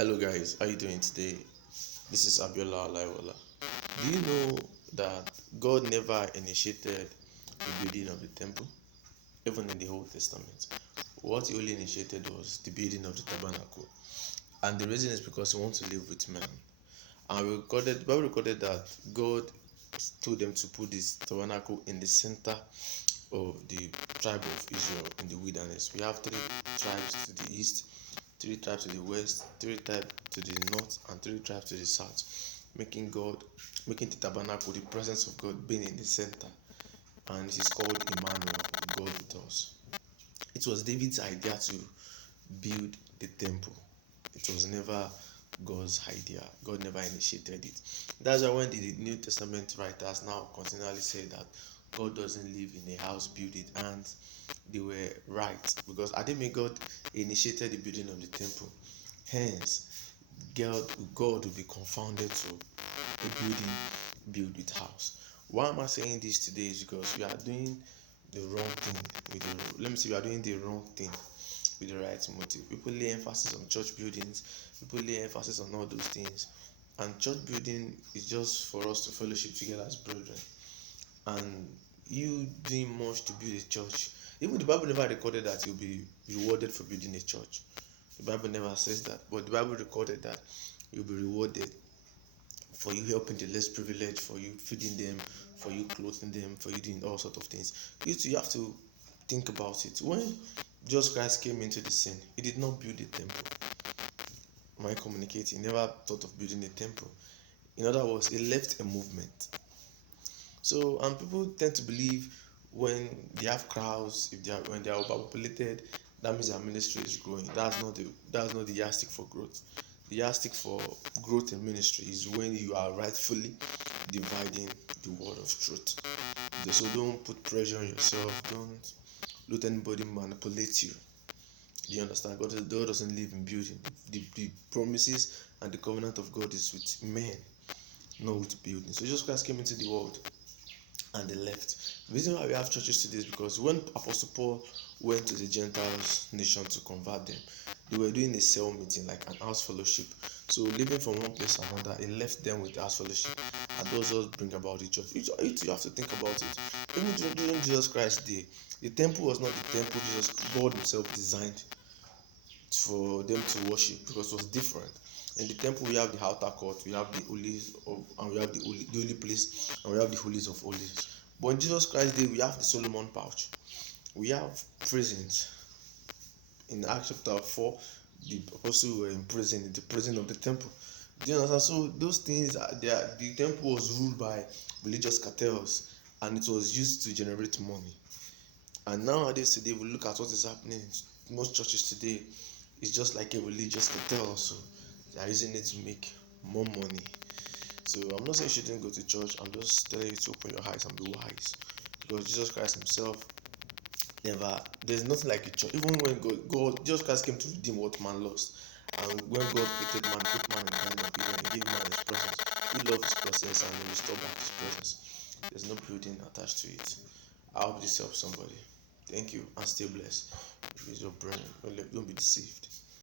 Hello guys, how you doing today? This is Abiola Alaiwala. Do you know that God never initiated the building of the temple, even in the Old Testament? What he only initiated was the building of the tabernacle. And the reason is because he wants to live with man. And the Bible recorded that God told them to put this tabernacle in the center of the tribe of Israel in the wilderness. We have three tribes to the east, three tribes to the west, three tribes to the north, and three tribes to the south, making the tabernacle, the presence of God being in the center. And it is called Emmanuel, God with us. It was David's idea to build the temple. It was never God's idea. God never initiated it. That's why when the New Testament writers now continually say that God doesn't live in a house built with hands, they were right, because I think God initiated the building of the temple. Hence, God will be confounded to a building built with house. Why am I saying this today? Is because you are doing the wrong thing with the let me see, you are doing the wrong thing with the right motive. People lay emphasis on church buildings, people lay emphasis on all those things. And church building is just for us to fellowship together as brethren. And you doing much to build a church. Even the Bible never recorded that you'll be rewarded for building a church. The Bible never says that, but the Bible recorded that you'll be rewarded for you helping the less privileged, for you feeding them, for you clothing them, for you doing all sorts of things. You have to think about it. When Jesus Christ came into the scene, he did not build a temple. Am I communicating? He never thought of building a temple. In other words, he left a movement. So, and people tend to believe when they have crowds, when they are overpopulated, that means their ministry is growing. That's not the yardstick for growth. The yardstick for growth in ministry is when you are rightfully dividing the word of truth. So don't put pressure on yourself. Don't let anybody manipulate you. Do you understand? God doesn't live in building. The promises and the covenant of God is with men, not with building. So Jesus Christ came into the world and they left. The reason why we have churches today is because when Apostle Paul went to the Gentiles nation to convert them, they were doing a cell meeting, like an house fellowship. So living from one place to another, he left them with the house fellowship, and those just bring about the church. You have to think about it. Even during Jesus Christ's day, the temple was not the temple God Himself designed for them to worship, because it was different. In the temple, we have the outer court, we have the holies and we have the holy place, and we have the holies of holies. But in Jesus Christ's day, we have the Solomon pouch, we have prisons. In Acts chapter 4, the apostles were in prison, in the prison of the temple. Do you understand? So those things the temple was ruled by religious cartels, and it was used to generate money. And nowadays, today, we look at what is happening in most churches today. It's just like a religious cartel. So they are using it to make more money. So I'm not saying you shouldn't go to church. I'm just telling you to open your eyes and be wise, because Jesus Christ Himself never. There's nothing like a church. Even when Jesus Christ came to redeem what man lost. And when God created man, put man in the garden of Eden, He gave man His presence. We love His presence and He restored back His presence. There's no building attached to it. I hope this helps somebody. Thank you and stay blessed. Use your brain. Don't be deceived.